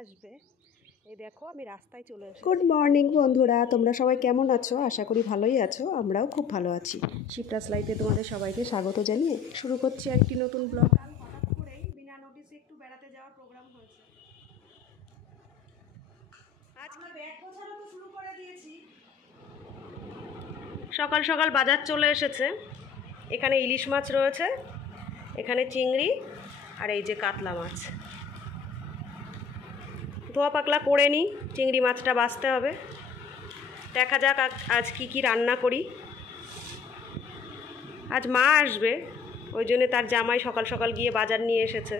আসবে। এই দেখো আমি রাস্তায় চলে এসেছি। গুড মর্নিং বন্ধুরা, তোমরা সবাই কেমন আছো? আশা করি ভালোই আছো, আমরাও খুব ভালো আছি। শিপ্রাস লাইফে তোমাদের সবাইকে স্বাগত জানিয়ে শুরু করছি একটি নতুন ব্লগ। কাল হঠাৎ করেই বিনা নোটিসে একটু বেড়াতে যাওয়ার প্রোগ্রাম হয়েছে। আজকে ব্যাগ গোছানো তো শুরু করে দিয়েছি। সকাল সকাল বাজার চলে এসেছে। এখানে ইলিশ মাছ রয়েছে, এখানে চিংড়ি, আর এই যে কাতলা মাছ। ধোয়া পাকলা করে নিই, চিংড়ি মাছটা বাছতে হবে। দেখা যাক আজ কি রান্না করি। আজ মা আসবে, ওই জন্য তার জামাই সকাল সকাল গিয়ে বাজার নিয়ে এসেছে।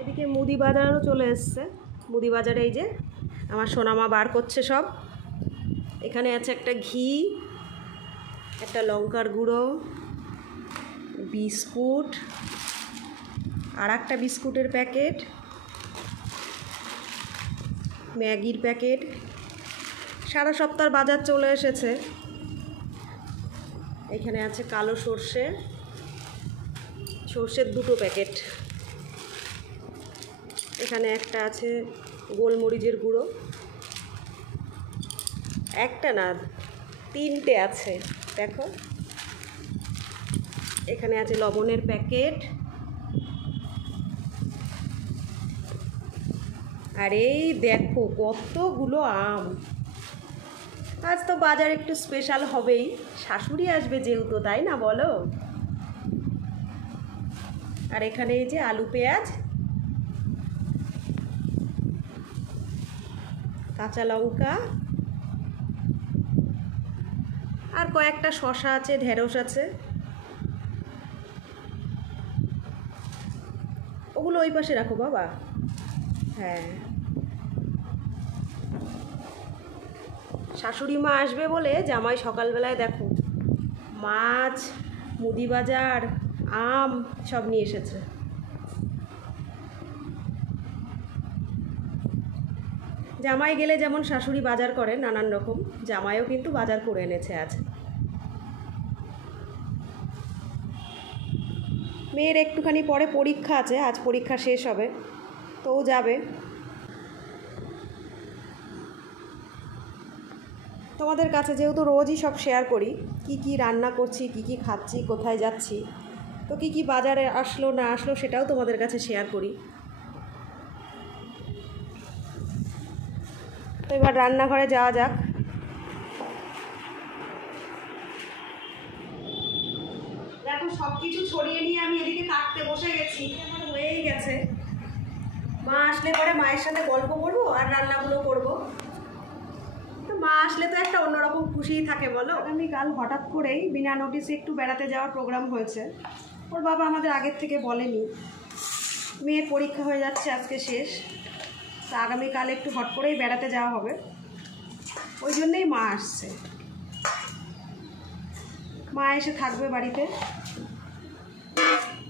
এদিকে মুদি বাজারও চলে এসছে। মুদি বাজারে এই যে আমার সোনামা বার করছে সব। এখানে আছে একটা ঘি, একটা লঙ্কার গুঁড়ো, বিস্কুট, আর একটা বিস্কুটের প্যাকেট, ম্যাগির প্যাকেট। সারা সপ্তাহ বাজার চলে এসেছে। এখানে আছে কালো সর্ষে, সর্ষের 2টো প্যাকেট। এখানে একটা আছে গোলমরিচের গুঁড়ো, একটা না 3টে আছে দেখো। এখানে আছে লবণের প্যাকেট, আর এই দেখো কতগুলো আম। আজ তো বাজার একটু স্পেশাল হবেই, শাশুড়ি আসবে যেহেতু, তাই না বলো? আর এখানে এই যে আলু পেঁয়াজ, কাঁচা লঙ্কা, আর কয়েকটা শসা আছে, ঢেঁড়স আছে। ওগুলো ওই পাশে রাখো বাবা। হ্যাঁ, শাশুড়ি মা আসবে বলে জামাই সকালবেলায় দেখো মাছ, মুদি বাজার, আম সব নিয়ে এসেছে। জামাই গেলে যেমন শাশুড়ি বাজার করে নানান রকম, জামাইও কিন্তু বাজার করে এনেছে আজ। মেয়ের একটুখানি পরে পরীক্ষা আছে, আজ পরীক্ষা শেষ হবে, তো ও যাবে। তোমাদের কাছে যেহেতু রোজই সব শেয়ার করি, কি রান্না করছি, কি খাচ্ছি, কোথায় যাচ্ছি, তো কি বাজারে আসলো না আসলো সেটাও তোমাদের কাছে শেয়ার করি। তো এবার রান্নাঘরে যাওয়া যাক। দেখো সব কিছু ছড়িয়ে নিয়ে আমি এদিকে কাটতে বসে গেছি। আমার হয়েই গেছে। মা আসলে পরে মায়ের সাথে গল্প করবো আর রান্নাগুলো করবো। তো মা আসলে তো একটা অন্যরকম খুশিই থাকে বলো। আমি কাল হঠাৎ করেই বিনা নোটিসে একটু বেড়াতে যাওয়ার প্রোগ্রাম হয়েছে। ওর বাবা আমাদের আগের থেকে বলেনি। মেয়ের পরীক্ষা হয়ে যাচ্ছে আজকে শেষ, তো আগামীকাল একটু হট করেই বেড়াতে যাওয়া হবে, ওই জন্যেই মা আসছে। মা এসে থাকবে বাড়িতে,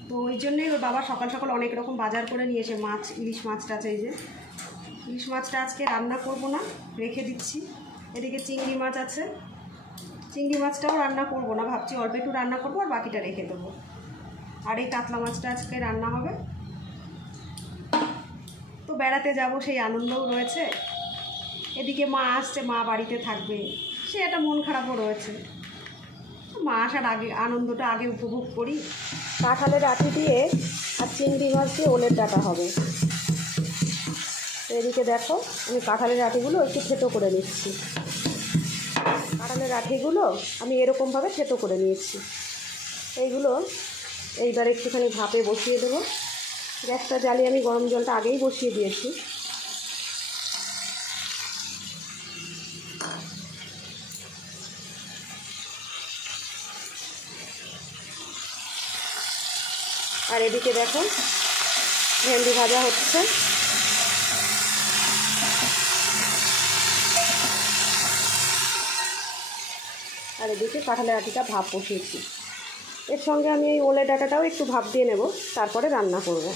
তো ওই জন্যই ওর বাবা সকাল সকাল অনেক রকম বাজার করে নিয়ে এসে মাছ, ইলিশ মাছটা আছে, এই যে ইলিশ মাছটা আজকে রান্না করব না, রেখে দিচ্ছি। এদিকে চিংড়ি মাছ আছে, চিংড়ি মাছটাও রান্না করব না, ভাবছি অল্প একটু রান্না করবো আর বাকিটা রেখে দেবো। আর এই কাতলা মাছটা আজকে রান্না হবে। তো বেড়াতে যাব সেই আনন্দও রয়েছে। এদিকে মা আসছে, মা বাড়িতে থাকবে, সে একটা মন খারাপও রয়েছে। মা আসার আগে আনন্দটা আগে উপভোগ করি। কাঁঠালের আঁটি দিয়ে আর চিংড়ি মাছ দিয়ে ওলের ডাটা হবে। তো এদিকে দেখো আমি কাঁঠালের আঁটিগুলো একটু থেতো করে নিচ্ছি। কাঁঠালের আঁটিগুলো আমি এরকমভাবে থেতো করে নিয়েছি। এইগুলো এইবার একটুখানি ভাপে বসিয়ে দেবো। গ্যাসটা জ্বালিয়ে আমি গরম জলটা আগেই বসিয়ে দিয়েছি। আর এদিকে দেখো ভেন্ডি ভাজা হচ্ছে। আর এদিকে কাঁঠালের আঁটিটা ভাপ বসিয়েছি। এর সঙ্গে আমি এই ওলের ডাঁটাটাও একটু ভাপ দিয়ে নেব, তারপরে রান্না করব।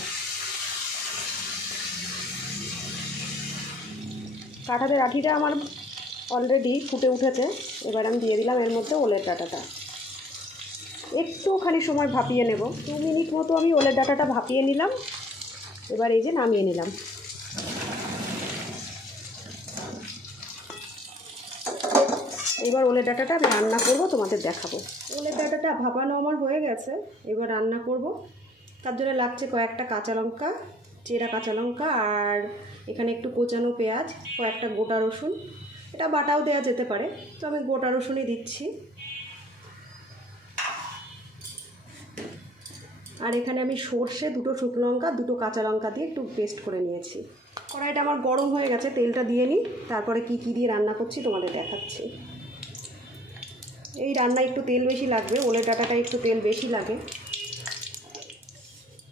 কাঁঠালের আঁটিটা আমার অলরেডি ফুটে উঠেছে, এবার আমি দিয়ে দিলাম এর মধ্যে ওলের ডাঁটাটা। একটুখানি সময় ভাপিয়ে নেব। 2 মিনিট মতো আমি ওলের ডাঁটাটা ভাপিয়ে নিলাম। এবার এই যে নামিয়ে নিলাম। এবার ওলের ডাঁটাটা আমি রান্না করব, তোমাদের দেখাবো। ওলের ডাঁটাটা ভাপানো আমার হয়ে গেছে, এবার রান্না করব। তার জন্য লাগছে কয়েকটা কাঁচা লঙ্কা, চেরা কাঁচা লঙ্কা, আর এখানে একটু কোচানো পেঁয়াজ, কয়েকটা গোটা রসুন। এটা বাটাও দেওয়া যেতে পারে, তো আমি গোটা রসুনই দিচ্ছি। আর এখানে আমি সর্ষে, 2টো শুকনো লঙ্কা, 2টো কাঁচা লঙ্কা দিয়ে একটু পেস্ট করে নিয়েছি। কড়াইটা আমার গরম হয়ে গেছে, তেলটা দিয়ে নিই, তারপরে কি কি দিয়ে রান্না করছি তোমাদের দেখাচ্ছি। এই রান্নায় একটু তেল বেশি লাগবে, ওলের ডাঁটাটা একটু তেল বেশি লাগে।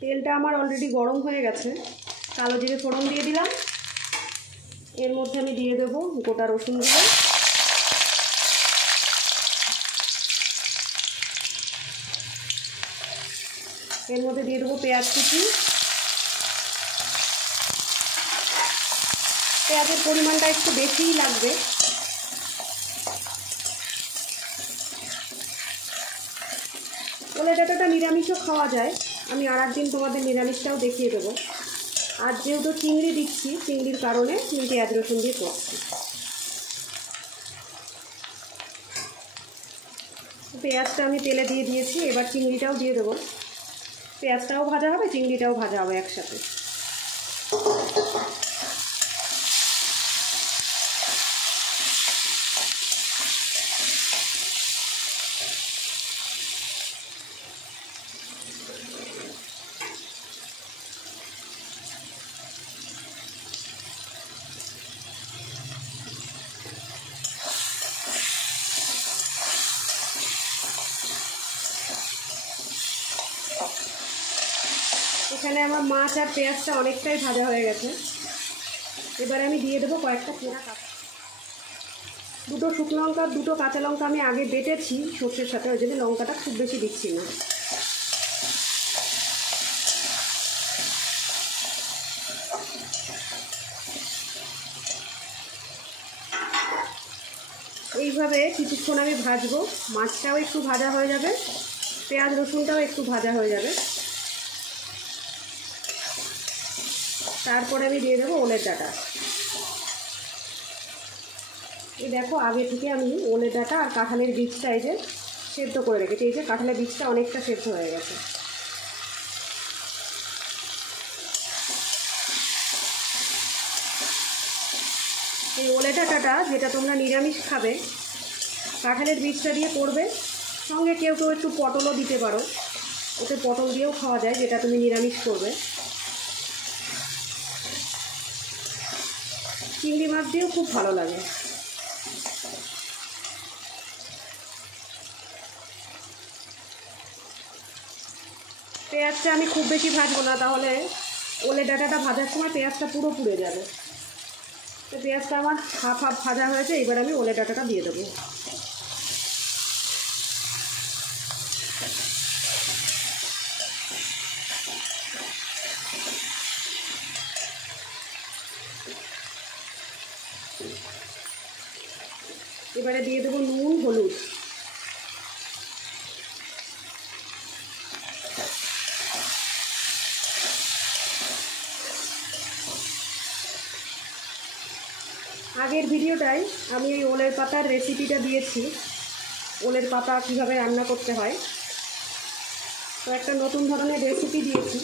তেলটা আমার অলরেডি গরম হয়ে গেছে, কালো জিরে ফোড়ন দিয়ে দিলাম। এর মধ্যে আমি দিয়ে দেবো গোটা রসুনগুলো, এর মধ্যে দিয়ে দেবো পেঁয়াজ কুচি। পেঁয়াজের পরিমাণটা একটু বেশিই লাগবে। ওলের ডাঁটাটা নিরামিষও খাওয়া যায়, আমি আর একদিন তোমাদের নিরামিষটাও দেখিয়ে দেবো। আর যেহেতু চিংড়ি দিচ্ছি, চিংড়ির কারণে আমি পেঁয়াজ রসুন দিয়ে করছি। পেঁয়াজটা আমি তেলে দিয়ে দিয়েছি, এবার চিংড়িটাও দিয়ে দেবো। পেঁয়াজটাও ভাজা হবে, চিংড়িটাও ভাজা হবে একসাথে। এখানে আমার মাছ আর পেঁয়াজটা অনেকটাই ভাজা হয়ে গেছে। এবারে আমি দিয়ে দেবো কয়েকটা চেরা কাঁচা, 2টো শুকনো লঙ্কা, 2টো কাঁচা লঙ্কা আমি আগে বেটেছি সর্ষের সাথে, ওই জন্য লঙ্কাটা খুব বেশি দিচ্ছি না। এইভাবে কিছুক্ষণ আমি ভাজবো, মাছটাও একটু ভাজা হয়ে যাবে, পেঁয়াজ রসুনটাও একটু ভাজা হয়ে যাবে। তারপরে আমি দিয়ে দেবো ওলের ডাঁটা। এই দেখো, আগে থেকে আমি ওলের ডাঁটা আর কাঁঠালের বীজটা এই যে সেদ্ধ করে রেখেছি। এই যে কাঁঠালের বীজটা অনেকটা সেদ্ধ হয়ে গেছে। এই ওলের ডাঁটাটা যেটা তোমরা নিরামিষ খাবে, কাঁঠালের বীজটা দিয়ে করবে। সঙ্গে কেউ কেউ একটু পটলও দিতে পারো, ওতে পটল দিয়েও খাওয়া যায়, যেটা তুমি নিরামিষ করবে। চিংড়ি মাছ দিয়েও খুব ভালো লাগে। পেঁয়াজটা আমি খুব বেশি ভাজবো না, তাহলে ওলের ডাঁটাটা ভাজার সময় পেঁয়াজটা পুরো পুড়ে যাবে। তো পেঁয়াজটা আমার হাফ হাফ ভাজা হয়েছে, এবার আমি ওলের ডাঁটাটা দিয়ে দেবো। এবারে দিয়ে দেবো নুন, হলুদ। আগের ভিডিওটায় আমি এই ওলের পাতার রেসিপিটা দিয়েছি, ওলের পাতা কীভাবে রান্না করতে হয়। তো একটা নতুন ধরনের রেসিপি দিয়েছি,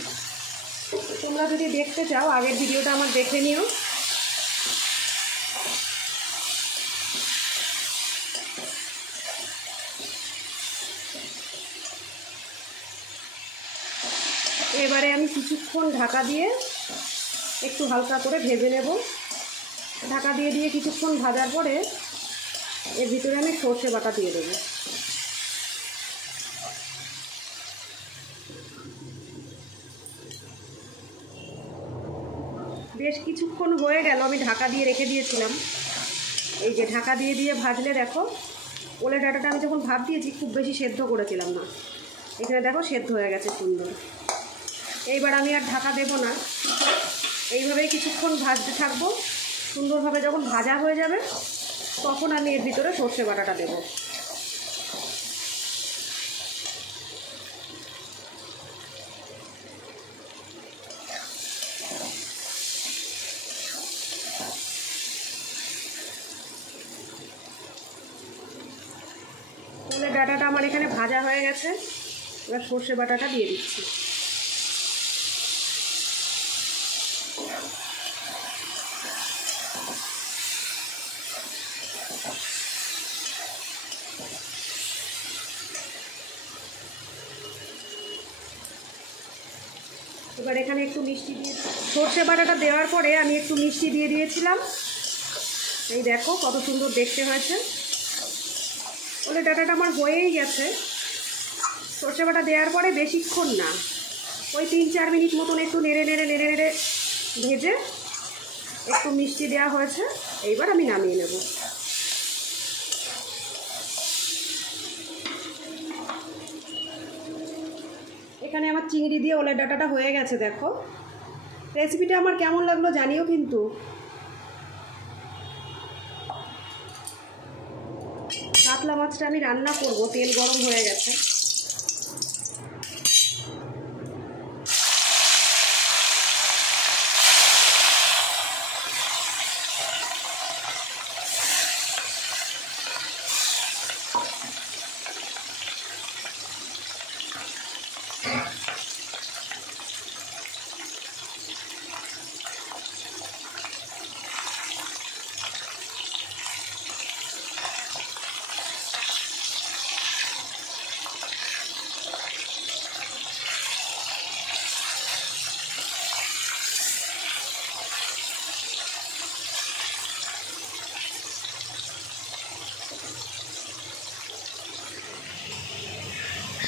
তোমরা যদি দেখতে চাও আগের ভিডিওটা আমার দেখে নিও। এবারে আমি কিছুক্ষণ ঢাকা দিয়ে একটু হালকা করে ভেজে নেব। ঢাকা দিয়ে দিয়ে কিছুক্ষণ ভাজার পরে এর ভিতরে আমি সর্ষে বাটা দিয়ে দেবো। বেশ কিছুক্ষণ হয়ে গেল, আমি ঢাকা দিয়ে রেখে দিয়েছিলাম। এই যে ঢাকা দিয়ে দিয়ে ভাজলে দেখো, ওলের ডাঁটাটা আমি যখন ভাত দিয়েছি খুব বেশি সেদ্ধ করেছিলাম না, এখানে দেখো সেদ্ধ হয়ে গেছে সুন্দর। এইবার আমি আর ঢাকা দেব না, এইভাবেই কিছুক্ষণ ভাজতে থাকবো। সুন্দরভাবে যখন ভাজা হয়ে যাবে তখন আমি এর ভিতরে সর্ষে বাটাটা দেব। আমার এখানে ভাজা হয়ে গেছে, এবার সর্ষে বাটাটা দিয়ে দিচ্ছি। এবার এখানে একটু মিষ্টি দিয়ে, সর্ষে বাটাটা দেওয়ার পরে আমি একটু মিষ্টি দিয়ে দিয়েছিলাম। এই দেখো কত সুন্দর দেখতে হয়েছে। ওলে ডাটাটা আমার হয়েই গেছে। সর্ষে বাটা দেওয়ার পরে বেশিক্ষণ না, ওই 3-4 মিনিট মতন একটু নেড়ে ভেজে একটু মিষ্টি দেওয়া হয়েছে। এইবার আমি নামিয়ে নেব। এখানে আমার চিংড়ি দিয়ে ওলের ডাটাটা হয়ে গেছে। দেখো রেসিপিটা আমার কেমন লাগলো জানিও কিন্তু। কাতলা মাছটা আমি রান্না করব, তেল গরম হয়ে গেছে।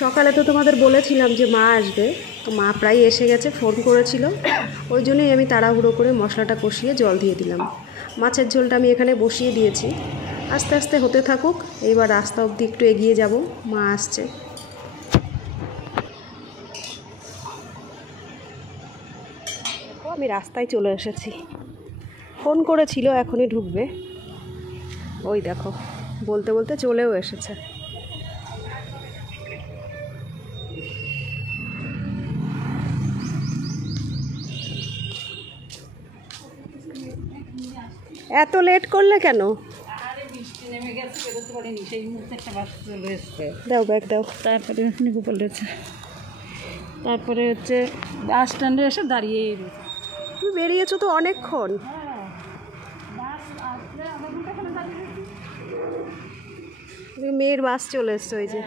সকালে তো তোমাদের বলেছিলাম যে মা আসবে, তো মা প্রায় এসে গেছে, ফোন করেছিল। ওই জন্যই আমি তাড়াহুড়ো করে মশলাটা কষিয়ে জল দিয়ে দিলাম। মাছের ঝোলটা আমি এখানে বসিয়ে দিয়েছি, আস্তে আস্তে হতে থাকুক। এইবার রাস্তা অবধি একটু এগিয়ে যাব, মা আসছে। আমি রাস্তায় চলে এসেছি। ফোন করেছিল এখনই ঢুকবে, ওই দেখো বলতে বলতে চলেও এসেছে। এত লেট করলে কেন? দাও ব্যাগ দাও। তারপরে গোপাল রয়েছে, তারপরে হচ্ছে বাস স্ট্যান্ডে এসে দাঁড়িয়ে তুমি বেরিয়েছো তো অনেকক্ষণ। মেয়ের বাস চলে এসছে ওই যে।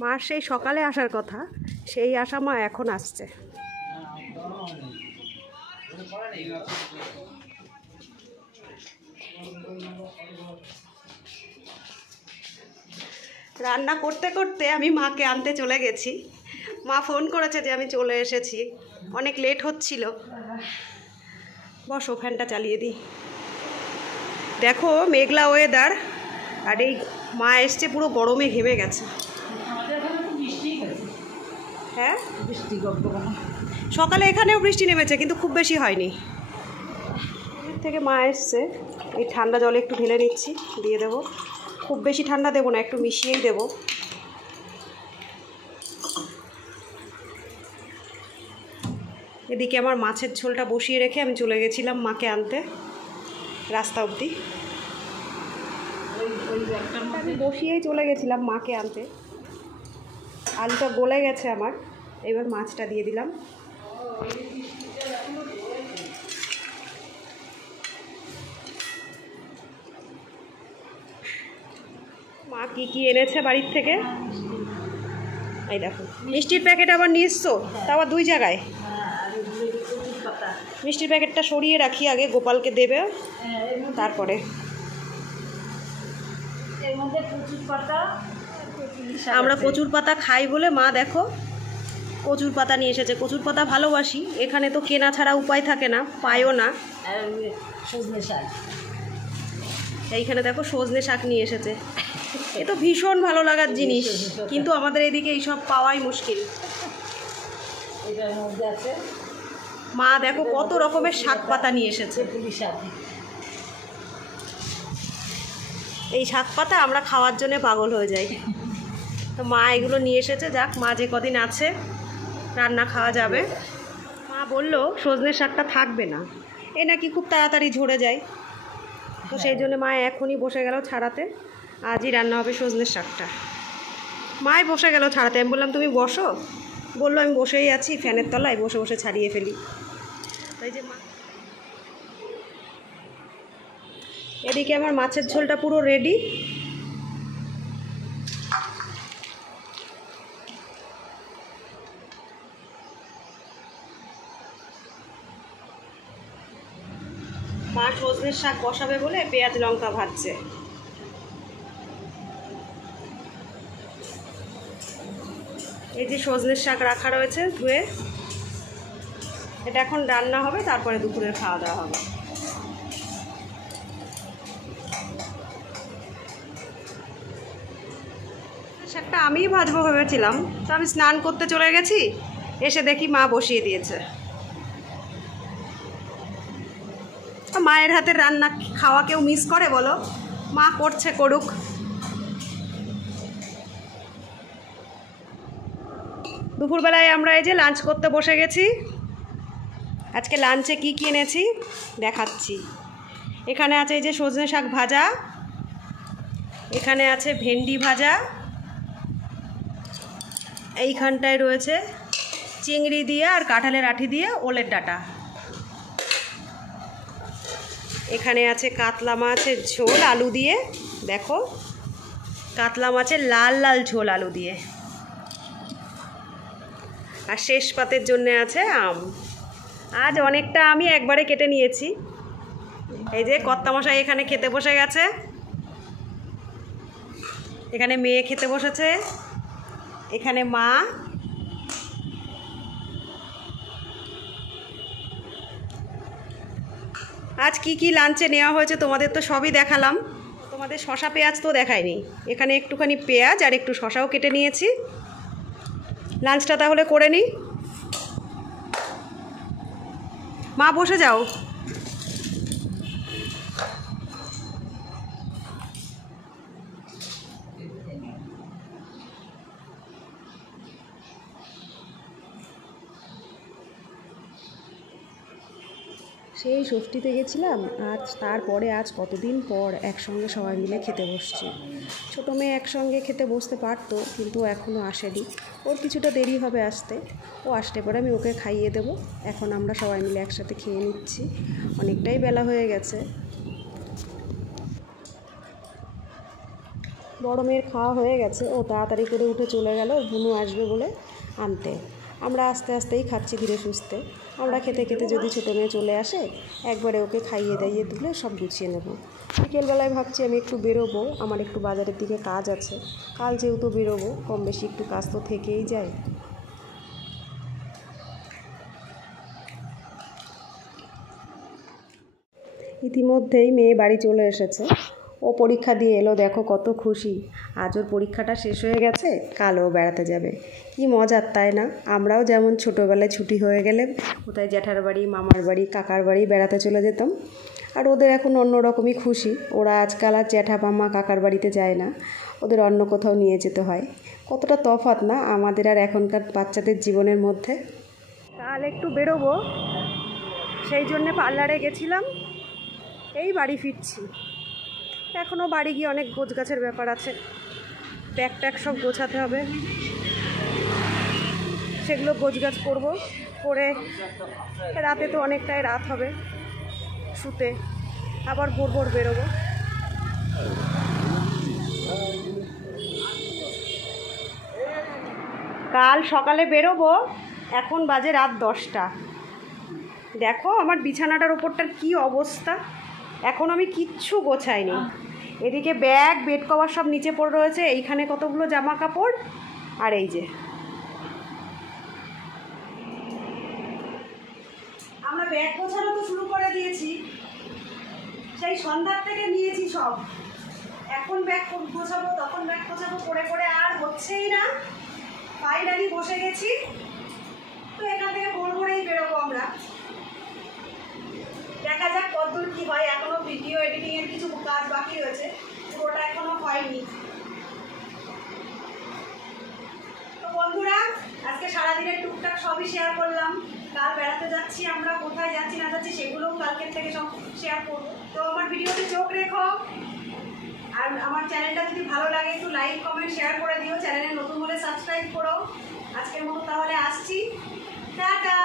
মার সেই সকালে আসার কথা, সেই আসা মা এখন আসছে। রান্না করতে করতে আমি মাকে আনতে চলে গেছি। মা ফোন করেছে যে আমি চলে এসেছি, অনেক লেট হচ্ছিল। বসো, ফ্যানটা চালিয়ে দিই। দেখো মেঘলা ওয়েদার, আর এই মা এসছে পুরো গরমে ঘেমে গেছে। হ্যাঁ বৃষ্টি সকালে এখানেও বৃষ্টি নেমেছে, কিন্তু খুব বেশি হয়নি। থেকে মা এসছে, এই ঠান্ডা জলে একটু ঢেলে নিচ্ছি, দিয়ে দেবো। খুব বেশি ঠান্ডা দেবো না, একটু মিশিয়েই দেবো। এদিকে আমার মাছের ঝোলটা বসিয়ে রেখে আমি চলে গেছিলাম মাকে আনতে রাস্তা অবধি। আমি বসিয়েই চলে গেছিলাম মাকে আনতে। আলুটা গলে গেছে আমার, এবার মাছটা দিয়ে দিলাম। মা কি কি এনেছে বাড়ির থেকে, এই দেখো মিষ্টির প্যাকেট আবার নিয়ে এসছো, তা আবার 2 জায়গায়। মিষ্টির প্যাকেটটা সরিয়ে রাখি, আগে গোপালকে দেবে তারপরে। আমরা কচুর পাতা খাই বলে মা দেখো কচুর পাতা নিয়ে এসেছে। কচুর পাতা ভালোবাসি, এখানে তো কেনা ছাড়া উপায় থাকে না, পাইও না। এইখানে দেখো সজনে শাক নিয়ে এসেছে, এ তো ভীষণ ভালো লাগার জিনিস, কিন্তু আমাদের এদিকে এইসব পাওয়াই মুশকিল। মা দেখো কত রকমের শাক পাতা নিয়ে এসেছে। এই শাক পাতা আমরা খাওয়ার জন্য পাগল হয়ে যাই। তো মা এগুলো নিয়ে এসেছে, যাক মা যে কদিন আছে রান্না খাওয়া যাবে। বললো সজনের শাকটা থাকবে না, এ নাকি খুব তাড়াতাড়ি ঝরে যায়। তো সেই জন্য মা এখনই বসে গেল ছাড়াতে। আজই রান্না হবে সজনের শাকটা। মাই বসে গেল ছাড়াতে। আমি বললাম তুমি বসো, বললো আমি বসেই আছি, ফ্যানের তলায় বসে বসে ছাড়িয়ে ফেলি। তাই যে মা, এদিকে আমার মাছের ঝোলটা পুরো রেডি। মা সজনের শাক বসাবে বলে পেঁয়াজ লঙ্কা ভাজছে। এই যে সজনের শাক রাখা রয়েছে ধুয়ে, এটা এখন রান্না হবে, তারপরে দুপুরের খাওয়া দাওয়া হবে। শাকটা আমিই ভাজবো ভেবেছিলাম, তো আমি স্নান করতে চলে গেছি, এসে দেখি মা বসিয়ে দিয়েছে। মায়ের হাতের রান্না খাওয়া কেউ মিস করে বলো? মা করছে, করুক। দুপুরবেলায় আমরা এই যে লাঞ্চ করতে বসে গেছি। আজকে লাঞ্চে কি কি এনেছি দেখাচ্ছি। এখানে আছে এই যে সজনে শাক ভাজা, এখানে আছে ভেন্ডি ভাজা, এইখানটায় রয়েছে চিংড়ি দিয়ে আর কাঁঠালের আঠি দিয়ে ওলের ডাঁটা, এখানে আছে কাতলা মাছের ঝোল আলু দিয়ে, দেখো কাতলা মাছের লাল লাল ঝোল আলু দিয়ে, আর শেষ পাতের জন্য আছে আম। আজ অনেকটা আমি একবারে কেটে নিয়েছি। এই যে কর্তামশাই এখানে খেতে বসে গেছে, এখানে মেয়ে খেতে বসেছে, এখানে মা, আজ কি কি লাঞ্চে নেওয়া হয়েছে তোমাদের তো সবই দেখালাম। তোমাদের শশা পেঁয়াজ তো দেখায়নি, এখানে একটুখানি পেঁয়াজ আর একটু শশাও কেটে নিয়েছি। লাঞ্চটা তাহলে করে নিই। মা বসে যাও। সেই ষষ্ঠীতে গেছিলাম, আজ তারপরে আজ কতদিন পর একসঙ্গে সবাই মিলে খেতে বসছি। ছোটো মেয়ে একসঙ্গে খেতে বসতে পারতো, কিন্তু এখনও আসেনি, ওর কিছুটা দেরি হবে আসতে। ও আসলে পরে আমি ওকে খাইয়ে দেবো। এখন আমরা সবাই মিলে একসাথে খেয়ে নিচ্ছি, অনেকটাই বেলা হয়ে গেছে। বড় মেয়ের খাওয়া হয়ে গেছে, ও তাড়াতাড়ি করে উঠে চলে গেল বুনু আসবে বলে আনতে। আমরা আস্তে আস্তেই খাচ্ছি ধীরে সুস্থে। আমরা খেতে খেতে যদি ছোটো মেয়ে চলে আসে, একবারে ওকে খাইয়ে দাইয়ে তুলে সব গুছিয়ে নেব। বিকেলবেলায় ভাবছি আমি একটু বেরোবো, আমার একটু বাজারের দিকে কাজ আছে। কাল যেহেতু বেরোবো, কম বেশি একটু কাজ তো থেকেই যায়। ইতিমধ্যেই মেয়ে বাড়ি চলে এসেছে। ও পরীক্ষা দিয়ে এলো, দেখো কত খুশি। আজ ওর পরীক্ষাটা শেষ হয়ে গেছে, কাল ও বেড়াতে যাবে। কি মজার তাই না? আমরাও যেমন ছোটোবেলায় ছুটি হয়ে গেলে কোথায় জ্যাঠার বাড়ি, মামার বাড়ি, কাকার বাড়ি বেড়াতে চলে যেতাম। আর ওদের এখন অন্য রকমই খুশি। ওরা আজকাল আর জ্যাঠা মামা কাকার বাড়িতে যায় না, ওদের অন্য কোথাও নিয়ে যেতে হয়। কতটা তফাৎ না আমাদের আর এখনকার বাচ্চাদের জীবনের মধ্যে। কাল একটু বেরোবো, সেই জন্যে পার্লারে গেছিলাম, এই বাড়ি ফিরছি। এখনও বাড়ি গিয়ে অনেক গোছগাছের ব্যাপার আছে, ব্যাগ ট্যাগ সব গোছাতে হবে, সেগুলো গোছগাছ করবো। করে রাতে তো অনেকটাই রাত হবে, শুতে আবার ভোর ভোর বেরোবো। কাল সকালে বেরোবো, এখন বাজে রাত 10টা। দেখো আমার বিছানাটার ওপরটার কি অবস্থা, এখন আমি কিচ্ছু গোছাইনি। এদিকে ব্যাগ, বেড কভার সব নিচে পড়ে রয়েছে, এইখানে কতগুলো জামা কাপড়, আর এই যে আমরা ব্যাগ গোছানো তো শুরু করে দিয়েছি, সেই সন্ধ্যার থেকে নিয়েছি সব। এখন ব্যাগ গোছাবো, তখন ব্যাগ গোছাবো, করে করে আর হচ্ছেই না। ফাইনালি বসে গেছি, তো এখান থেকে ভোর ভোরেই বেরোবো আমরা। দেখা যাক কতদূর কী হয়। এখনও ভিডিও এডিটিংয়ের কিছু কাজ বাকি রয়েছে, পুরোটা এখনও হয়নি। তো বন্ধুরা, আজকে সারাদিনের টুকটাক সবই শেয়ার করলাম। কাল বেড়াতে যাচ্ছি আমরা, কোথায় যাচ্ছি না যাচ্ছি সেগুলোও কালকের থেকে সব শেয়ার করবো। তো আমার ভিডিওতে চোখ রেখো, আর আমার চ্যানেলটা যদি ভালো লাগে একটু লাইক কমেন্ট শেয়ার করে দিও, চ্যানেলে নতুন হলে সাবস্ক্রাইব করো। আজকের মতো তাহলে আসছি, টাটা।